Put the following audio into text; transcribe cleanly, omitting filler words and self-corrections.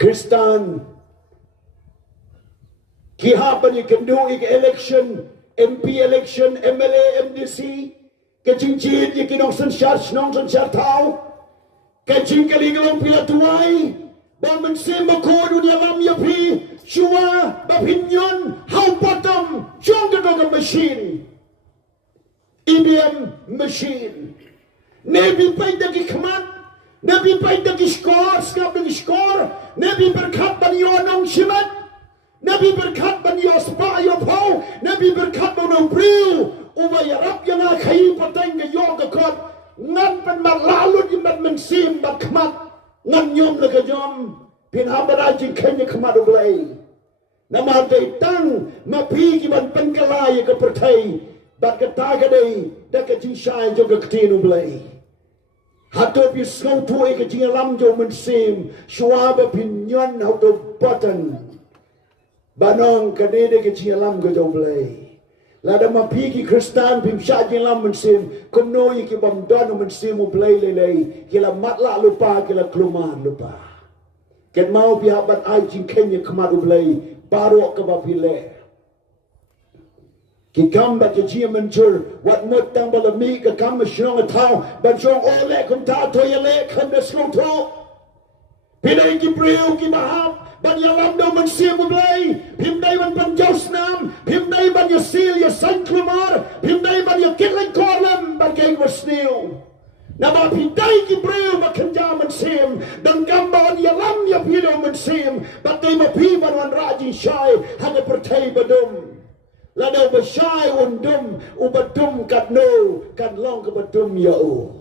Khristan Kihapan you can do election, MP election, MLA, MDC, Kaching jieid you can Nongsynshar tau, Kaching kaligalong pila duwai, Baman sema ko dunia lam ya pi, shwa, bapinyon, how bottom, jonga machine, EBM machine, Nebi pay dagi kamat, Nebi pay dagi score, skap dagi score, Nebi berkat bani U Nongsynshar. Nabi berkat ban yo spa yo pau, Nabi berkat ban no bril, ubay rap yang akai pateng ke yo ke kot, ngan ban malalut yang ban mensim ban kmat, ngan nyom le ke nyom, pin hambara jing kenya kmat ublay. Nama day tang, mapi ki ban penkelai ke pertai, bat ke taga day, dak ke jing shai jo ke ktin ublay. Hatop you slow to ke jing alam jo mensim, shwa ba pinyon how to button. Banong kadede ke cialam ke joblay. Lada mapiki Khristan pim syajin lam mensim. Kumno yi ki bam don mensim ublay lelay. Kila matla lupa kila kluman lupa. Ket mau pihak bat ai jing kenya kemat ublay. Barok ke bapile. Ki gambat ke jia mencur. Wat mut tang balami ke kam mesyong atau. Ban syong oleh kum ta to yale kan deslong to. Pilai ki priu ki mahap. Ban yalam do mensim ublay, pimday ban panjaus nam, pimday ban yasil yasan klumar, pimday ban yakitlan kolam, ban keng wasnil. Nama pimday ki breu makanja mensim, dan gamban yalam ya pilo mensim, bat day mapi ban wan raji syai, hanya pertai badum. Lado basyai undum, ubadum kat no, kan long ke badum ya o.